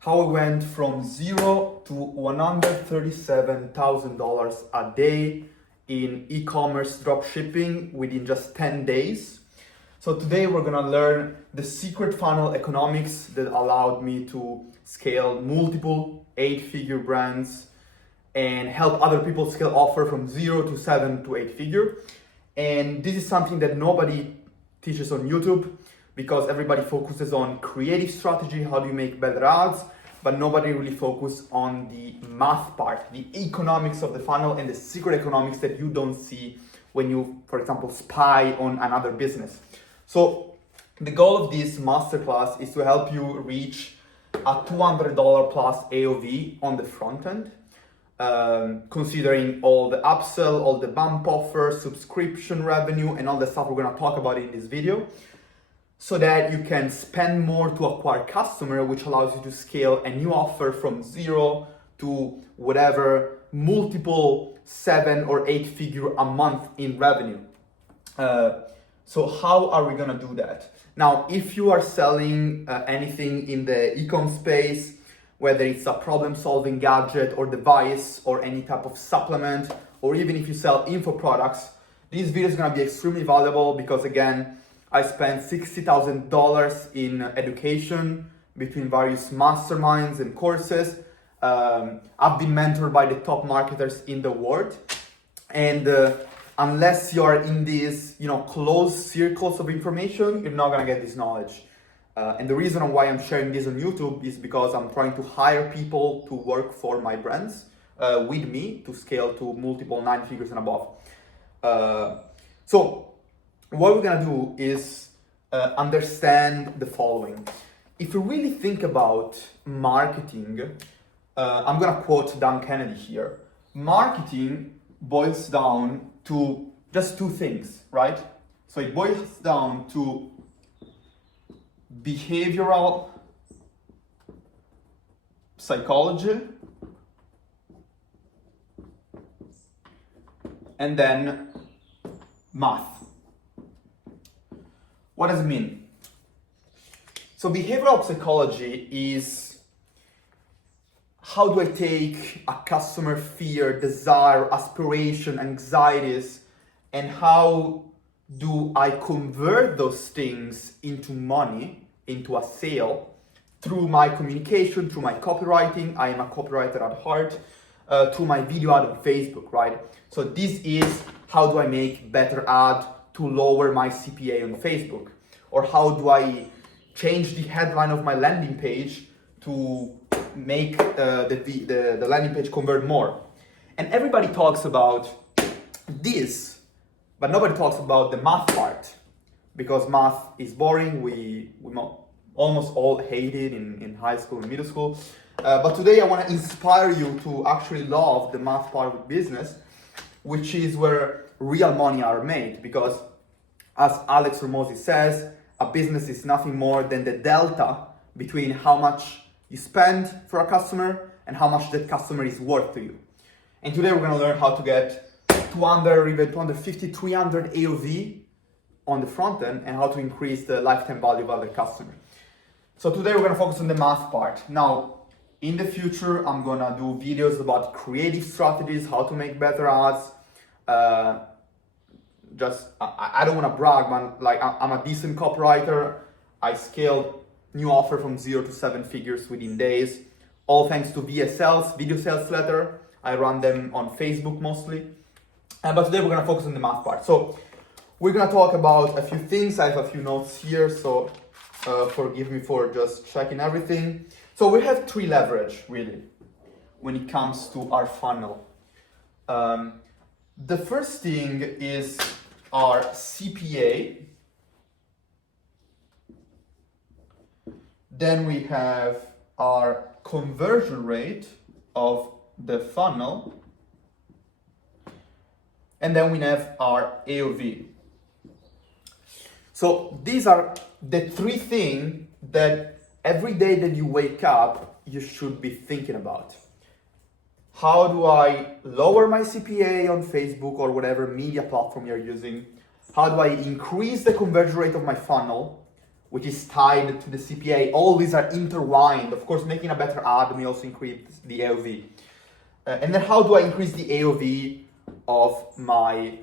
how I went from zero to $137,000 a day in e-commerce dropshipping within just 10 days. So today we're gonna learn the secret funnel economics that allowed me to scale multiple 8-figure brands and help other people scale offer from 0 to 7 to 8 figure. And this is something that nobody teaches on YouTube because everybody focuses on creative strategy, how do you make better ads, but nobody really focuses on the math part, the economics of the funnel and the secret economics that you don't see when you, for example, spy on another business. So the goal of this masterclass is to help you reach a $200 plus AOV on the front end, considering all the upsell, all the bump offers, subscription revenue, and all the stuff we're gonna talk about in this video, so that you can spend more to acquire customer, which allows you to scale a new offer from 0 to whatever, multiple 7 or 8 figure a month in revenue. So how are we gonna do that? Now, if you are selling anything in the e-com space, whether it's a problem-solving gadget or device or any type of supplement, or even if you sell info products, this video is gonna be extremely valuable because again, I spent $60,000 in education between various masterminds and courses. I've been mentored by the top marketers in the world. And unless you're in these, closed circles of information, you're not gonna get this knowledge. And the reason why I'm sharing this on YouTube is because I'm trying to hire people to work for my brands with me to scale to multiple 9 figures and above. So what we're gonna do is understand the following. If you really think about marketing, I'm gonna quote Dan Kennedy here. Marketing boils down to just two things, right? So it boils down to behavioral psychology and then math. What does it mean? So behavioral psychology is how do I take a customer fear, desire, aspiration, anxieties, and how do I convert those things into money, into a sale, through my communication, through my copywriting. I am a copywriter at heart, through my video ad on Facebook, right? So this is how do I make better ad to lower my CPA on Facebook? Or how do I change the headline of my landing page to make the landing page convert more? And everybody talks about this, but nobody talks about the math part, because math is boring. We almost all hate it in high school and middle school. But today I want to inspire you to actually love the math part of business, which is where real money are made. Because as Alex Hormozi says, a business is nothing more than the delta between how much you spend for a customer and how much that customer is worth to you. And today we're going to learn how to get 200 or even 250, 300 AOV on the front end and how to increase the lifetime value of other customers. So today we're going to focus on the math part. Now, in the future, I'm going to do videos about creative strategies, how to make better ads. I don't want to brag, man. Like, I'm a decent copywriter. I scaled new offer from 0 to 7 figures within days, all thanks to VSLs, video sales letter. I run them on Facebook mostly. But today we're gonna focus on the math part. So we're gonna talk about a few things. I have a few notes here, so forgive me for just checking everything. So we have 3 leverage really when it comes to our funnel. The first thing is our CPA. Then we have our conversion rate of the funnel. And then we have our AOV. So these are the 3 things that every day that you wake up, you should be thinking about. How do I lower my CPA on Facebook or whatever media platform you're using? How do I increase the conversion rate of my funnel? which is tied to the CPA. All these are intertwined. Of course, making a better ad may also increase the AOV. And then how do I increase the AOV of my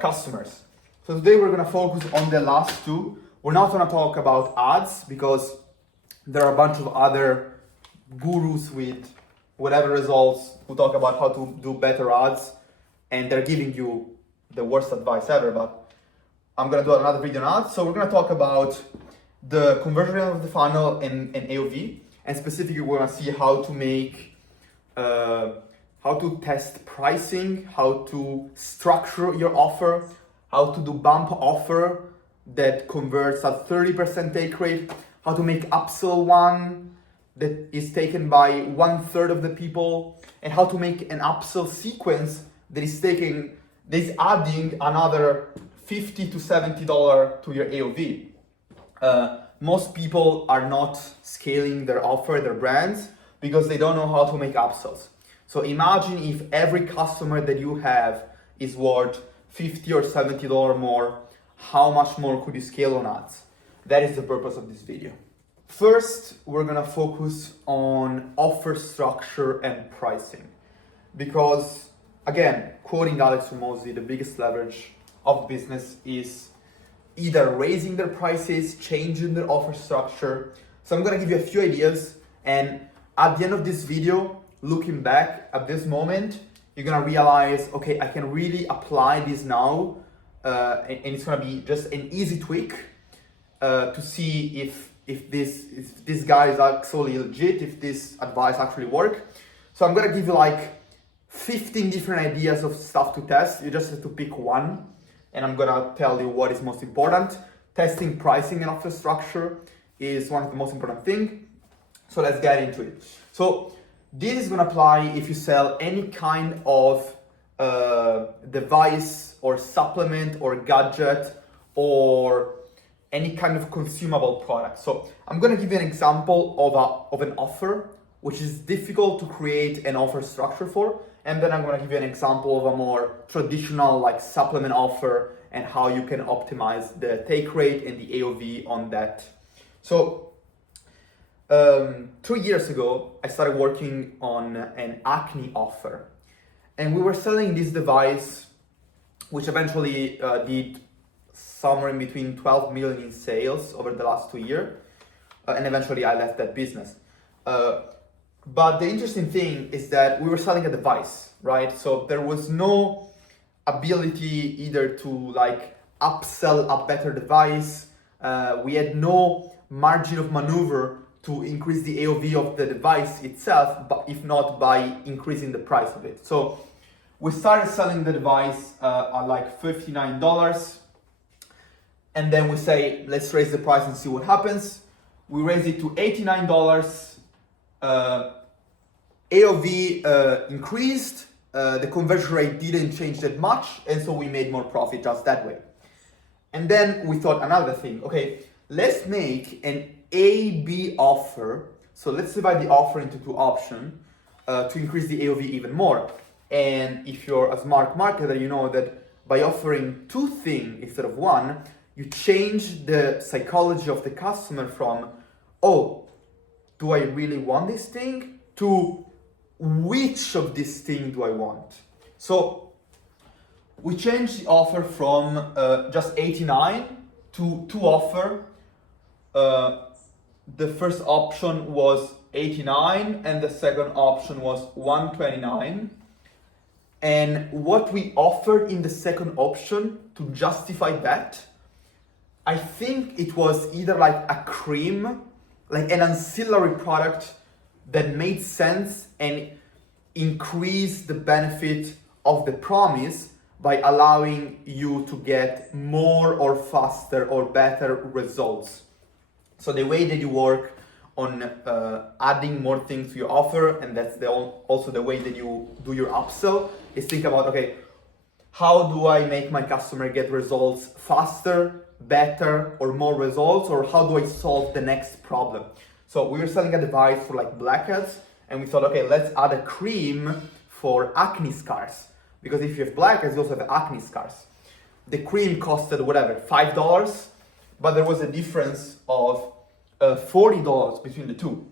customers? So today we're gonna focus on the last two. We're not gonna talk about ads because there are a bunch of other gurus with whatever results who talk about how to do better ads, and they're giving you the worst advice ever. But I'm gonna do another video on ads. So we're gonna talk about the conversion rate of the funnel and AOV, and specifically we're gonna see how to make, how to test pricing, how to structure your offer, how to do bump offer that converts at 30% take rate, how to make upsell one that is taken by 1/3 of the people, and how to make an upsell sequence that is adding another $50 to $70 to your AOV. Most people are not scaling their offer, their brands, because they don't know how to make upsells. So imagine if every customer that you have is worth $50 or $70 more, how much more could you scale on ads? That is the purpose of this video. First, we're gonna focus on offer structure and pricing. Because, again, quoting Alex Hormozi, the biggest leverage of business is either raising their prices, changing their offer structure. So I'm gonna give you a few ideas, and at the end of this video, looking back at this moment, you're gonna realize, okay, I can really apply this now, and it's gonna be just an easy tweak to see if this guy is actually legit, if this advice actually work. So I'm gonna give you like 15 different ideas of stuff to test. You just have to pick one, and I'm gonna tell you what is most important. Testing pricing and offer structure is one of the most important things. So let's get into it. So this is gonna apply if you sell any kind of device or supplement or gadget or any kind of consumable product. So I'm gonna give you an example of an offer which is difficult to create an offer structure for, and then I'm gonna give you an example of a more traditional like supplement offer and how you can optimize the take rate and the AOV on that. So 3 years ago, I started working on an acne offer, and we were selling this device, which eventually did somewhere in between 12 million in sales over the last 2 years, and eventually I left that business. But the interesting thing is that we were selling a device, right? So there was no ability either to like upsell a better device. We had no margin of maneuver to increase the AOV of the device itself, but if not by increasing the price of it. So we started selling the device at like $59, and then we say, let's raise the price and see what happens. We raise it to $89. AOV increased, the conversion rate didn't change that much, and so we made more profit just that way. And then we thought another thing, okay, let's make an A-B offer. So let's divide the offer into two options to increase the AOV even more. And if you're a smart marketer, you know that by offering two things instead of one, you change the psychology of the customer from, oh, do I really want this thing, to which of this thing do I want? So we changed the offer from just 89 to two offer. The first option was 89 and the second option was 129. And what we offered in the second option to justify that, I think it was either like a cream, like an ancillary product that made sense and increased the benefit of the promise by allowing you to get more or faster or better results. So the way that you work on adding more things to your offer, and that's also the way that you do your upsell, is think about, okay, how do I make my customer get results faster, better, or more results, or how do I solve the next problem? So we were selling a device for like blackheads, and we thought, okay, let's add a cream for acne scars, because if you have blackheads, you also have acne scars. The cream costed whatever, $5, but there was a difference of $40 between the two.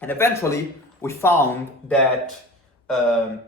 And eventually we found that I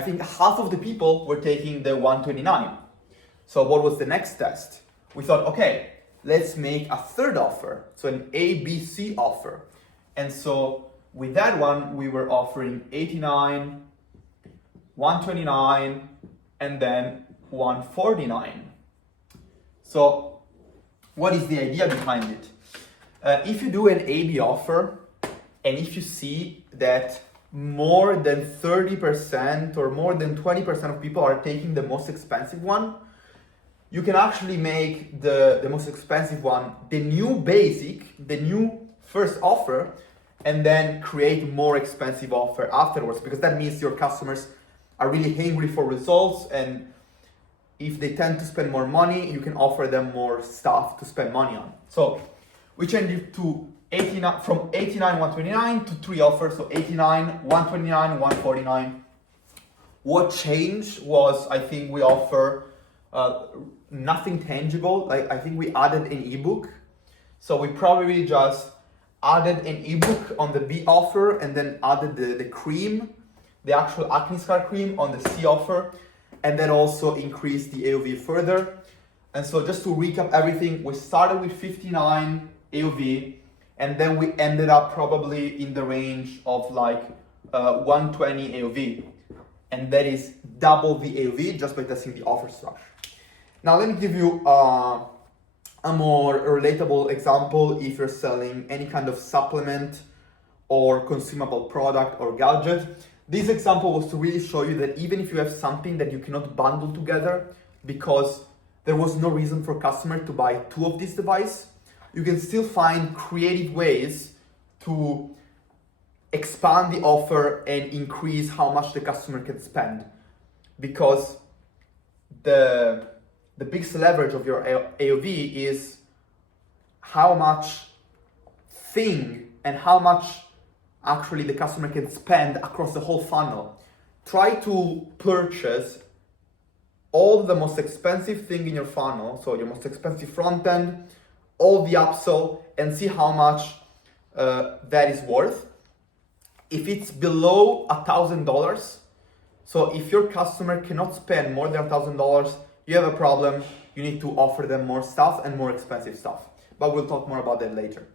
think half of the people were taking the 129. So what was the next test? We thought, okay, let's make a third offer, so an ABC offer. And so with that one, we were offering 89, 129, and then 149. So what is the idea behind it? If you do an AB offer, and if you see that more than 30% or more than 20% of people are taking the most expensive one, you can actually make the most expensive one the new basic, the new first offer, and then create more expensive offer afterwards, because that means your customers are really hungry for results, and if they tend to spend more money, you can offer them more stuff to spend money on. So we changed it to 89, from 89, 129 to 3 offers, so 89, 129, 149. What changed was, I think we offer nothing tangible. Like, I think we added an ebook. So we probably just added an ebook on the B offer and then added the cream, the actual acne scar cream on the C offer, and then also increased the AOV further. And so just to recap everything, we started with 59 AOV, and then we ended up probably in the range of like 120 AOV. And that is double the AOV just by testing the offer structure. Now let me give you a more relatable example if you're selling any kind of supplement or consumable product or gadget. This example was to really show you that even if you have something that you cannot bundle together because there was no reason for customer to buy 2 of these devices, you can still find creative ways to expand the offer and increase how much the customer can spend. Because the biggest leverage of your AOV is how much thing and how much actually the customer can spend across the whole funnel. Try to purchase all the most expensive thing in your funnel, so your most expensive front end, all the upsell, and see how much that is worth. If it's below $1,000, so if your customer cannot spend more than $1,000, you have a problem. You need to offer them more stuff and more expensive stuff. But we'll talk more about that later.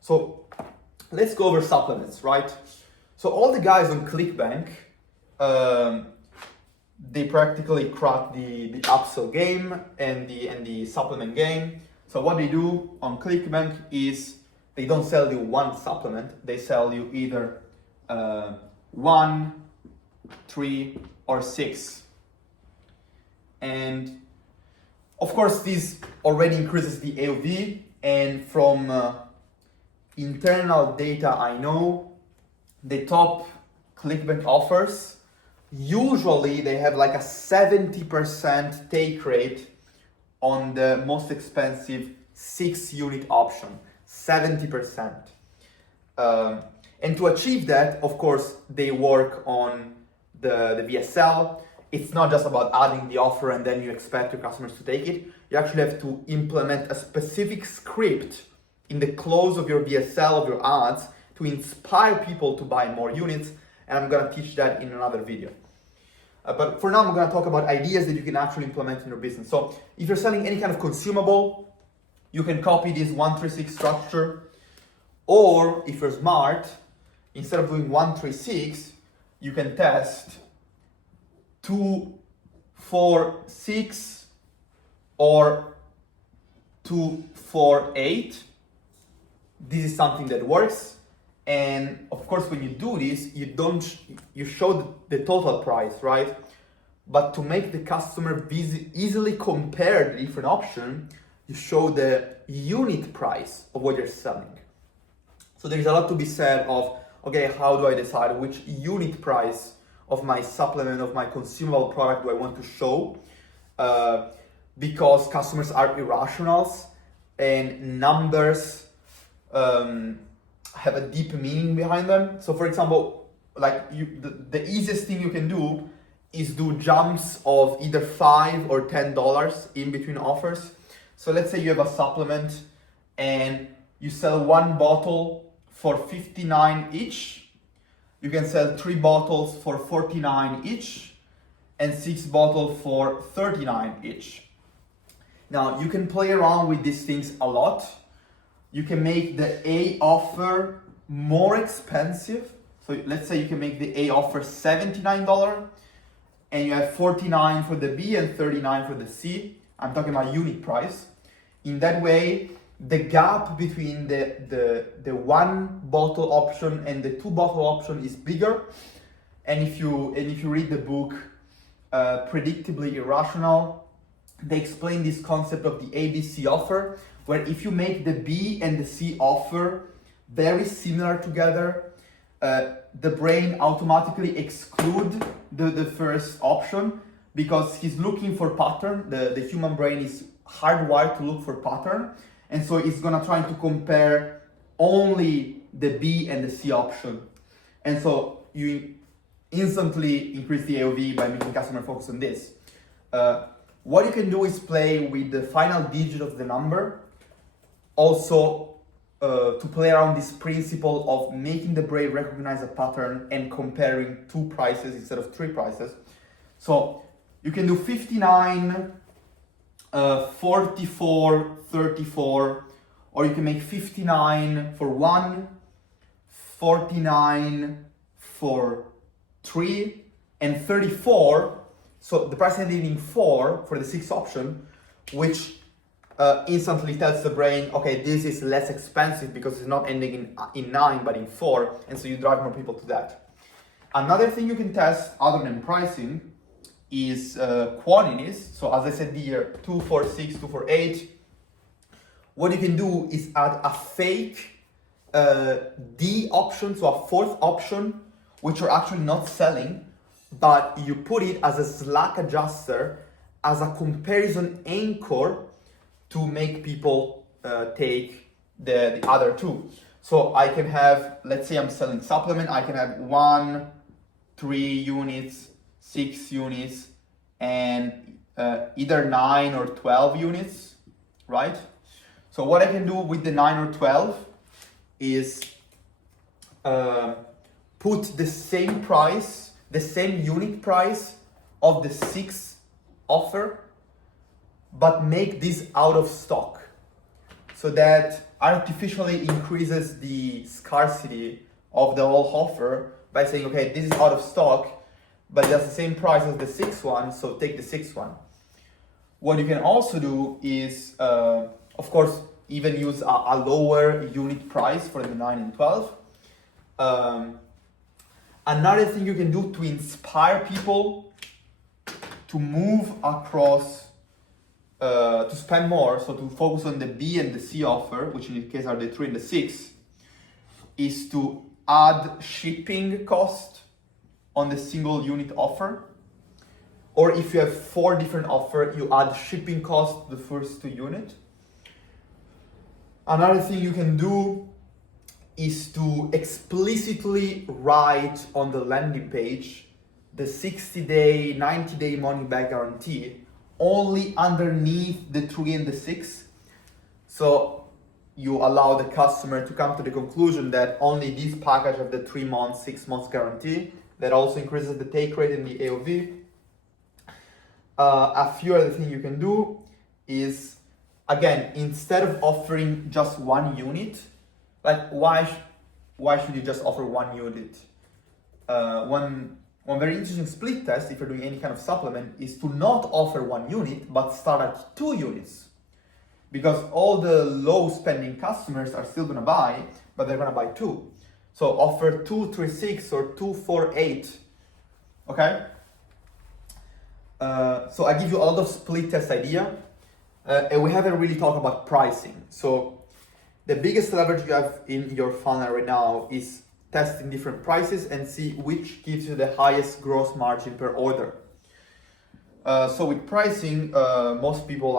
So let's go over supplements, right? So all the guys on ClickBank, they practically crack the upsell game and the supplement game. So what they do on ClickBank is they don't sell you one supplement. They sell you either 1, 3, or 6. And of course, this already increases the AOV. And from internal data I know, the top ClickBank offers, usually they have like a 70% take rate on the most expensive 6-unit option, 70%. And to achieve that, of course, they work on the VSL. It's not just about adding the offer and then you expect your customers to take it. You actually have to implement a specific script in the close of your VSL, of your ads, to inspire people to buy more units. And I'm gonna teach that in another video. But for now, I'm gonna talk about ideas that you can actually implement in your business. So if you're selling any kind of consumable, you can copy this 136 structure. Or if you're smart, instead of doing 136, you can test 2, 4, 6 or 2, 4, 8. This is something that works. And of course, when you do this, you show the total price, right? But to make the customer easily compare the different option, you show the unit price of what you're selling. So there's a lot to be said of, okay, how do I decide which unit price of my supplement, of my consumable product do I want to show? Because customers are irrationals and numbers have a deep meaning behind them. So for example, like the easiest thing you can do is do jumps of either $5 or $10 in between offers. So let's say you have a supplement and you sell one bottle for 59 each. You can sell 3 bottles for 49 each and 6 bottles for 39 each. Now you can play around with these things a lot. You can make the A offer more expensive. So let's say you can make the A offer $79 and you have 49 for the B and 39 for the C. I'm talking about unit price. In that way, the gap between the 1 bottle option and the 2 bottle option is bigger. And if you read the book Predictably Irrational, they explain this concept of the ABC offer, where if you make the B and the C offer very similar together, the brain automatically exclude the first option because he's looking for pattern. The human brain is hardwired to look for pattern, and so it's gonna try to compare only the B and the C option. And so you instantly increase the AOV by making customer focus on this. What you can do is play with the final digit of the number. Also, to play around this principle of making the brain recognize a pattern and comparing 2 prices instead of 3 prices. So you can do 59, 44, 34, or you can make 59 for 1, 49 for 3, and 34. So the price ending in 4 for the 6th option, which instantly tells the brain, okay, this is less expensive because it's not ending in 9 but in 4, and so you drive more people to that. Another thing you can test other than pricing is quantities. So as I said here, 2 for 6, 2 for 8. What you can do is add a fake D option, so a 4th option, which are actually not selling, but you put it as a slack adjuster, as a comparison anchor to make people take the other 2. So I can have, let's say I'm selling supplement, I can have 1, 3 units, 6 units, and either 9 or 12 units, right? So what I can do with the 9 or 12 is put the same price, the same unit price of the 6th offer, but make this out of stock, so that artificially increases the scarcity of the whole offer by saying, okay, this is out of stock, but that's the same price as the 6th one, so take the 6th one. What you can also do is, of course, even use a lower unit price for the 9 and 12. Another thing you can do to inspire people to move across, to spend more, so to focus on the B and the C offer, which in this case are the 3 and the 6, is to add shipping cost on the single unit offer. Or if you have 4 different offers, you add shipping cost to the first 2 units. Another thing you can do is to explicitly write on the landing page the 60-day, 90-day money-back guarantee only underneath the 3 and the 6. So you allow the customer to come to the conclusion that only this package of the 3 months, 6 months guarantee, that also increases the take rate and the AOV. A few other things you can do is, again, instead of offering just 1 unit, like why should you just offer 1 unit? One very interesting split test, if you're doing any kind of supplement, is to not offer 1 unit, but start at 2 units. Because all the low spending customers are still gonna buy, but they're gonna buy 2. So offer 2, 3, 6 or 2, 4, 8, okay? So I give you a lot of split test idea, and we haven't really talked about pricing. So the biggest leverage you have in your funnel right now is testing different prices and see which gives you the highest gross margin per order. So with pricing, most people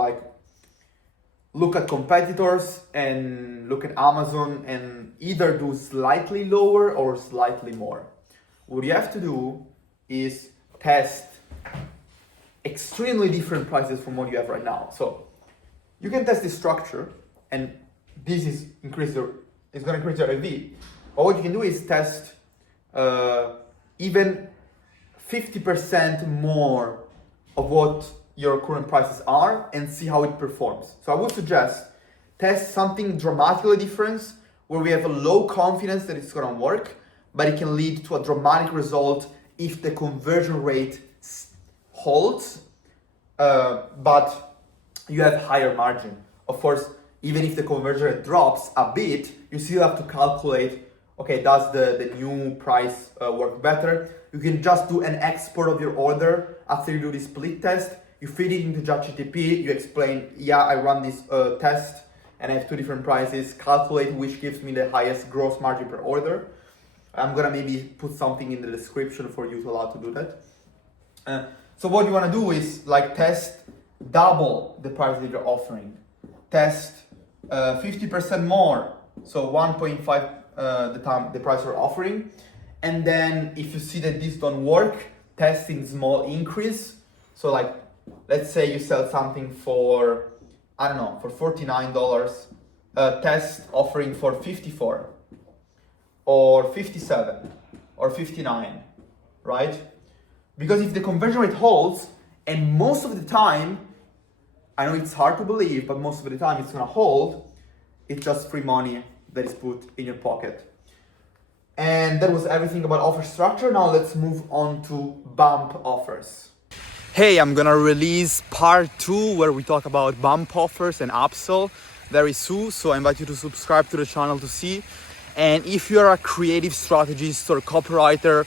look at competitors and look at Amazon and either do slightly lower or slightly more. What you have to do is test extremely different prices from what you have right now. So You can test this structure, and this is going to increase your AV. But what you can do is test even 50% more of what your current prices are and see how it performs. So I would suggest test something dramatically different where we have a low confidence that it's gonna work, but it can lead to a dramatic result if the conversion rate holds, but you have higher margin. Of course, even if the conversion rate drops a bit, you still have to calculate, okay, does the new price work better? You can just do an export of your order after you do the split test. You feed it into ChatGPT, you explain, yeah, I run this test and I have two different prices, calculate which gives me the highest gross margin per order. I'm gonna maybe put something in the description for you to allow to do that. So what you wanna do is like test double the price that you're offering. Test 50% more, so 1.5 the price you're offering. And then if you see that this don't work, test in small increase. So like, let's say you sell something for, I don't know, for $49, test offering for 54 or 57 or 59, right? Because if the conversion rate holds, and most of the time, I know it's hard to believe, but most of the time it's gonna hold, it's just free money that is put in your pocket. And that was everything about offer structure. Now let's move on to bump offers. Hey, I'm gonna release part 2 where we talk about bump offers and upsell very soon. So I invite you to subscribe to the channel to see. And if you're a creative strategist or copywriter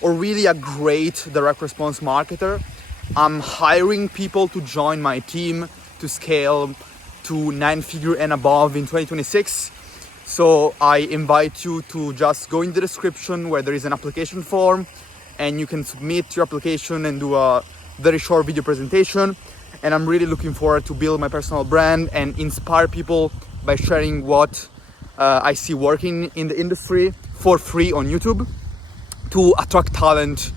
or really a great direct response marketer, I'm hiring people to join my team to scale to 9-figure and above in 2026. So I invite you to just go in the description where there is an application form and you can submit your application and do a very short video presentation. And I'm really looking forward to build my personal brand and inspire people by sharing what I see working in the industry for free on YouTube to attract talent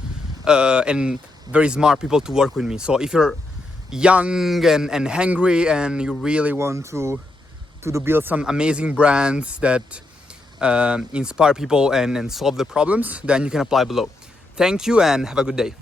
and very smart people to work with me. So if you're young and hungry and you really want to build some amazing brands that inspire people and solve the problems, then you can apply below. Thank you and have a good day.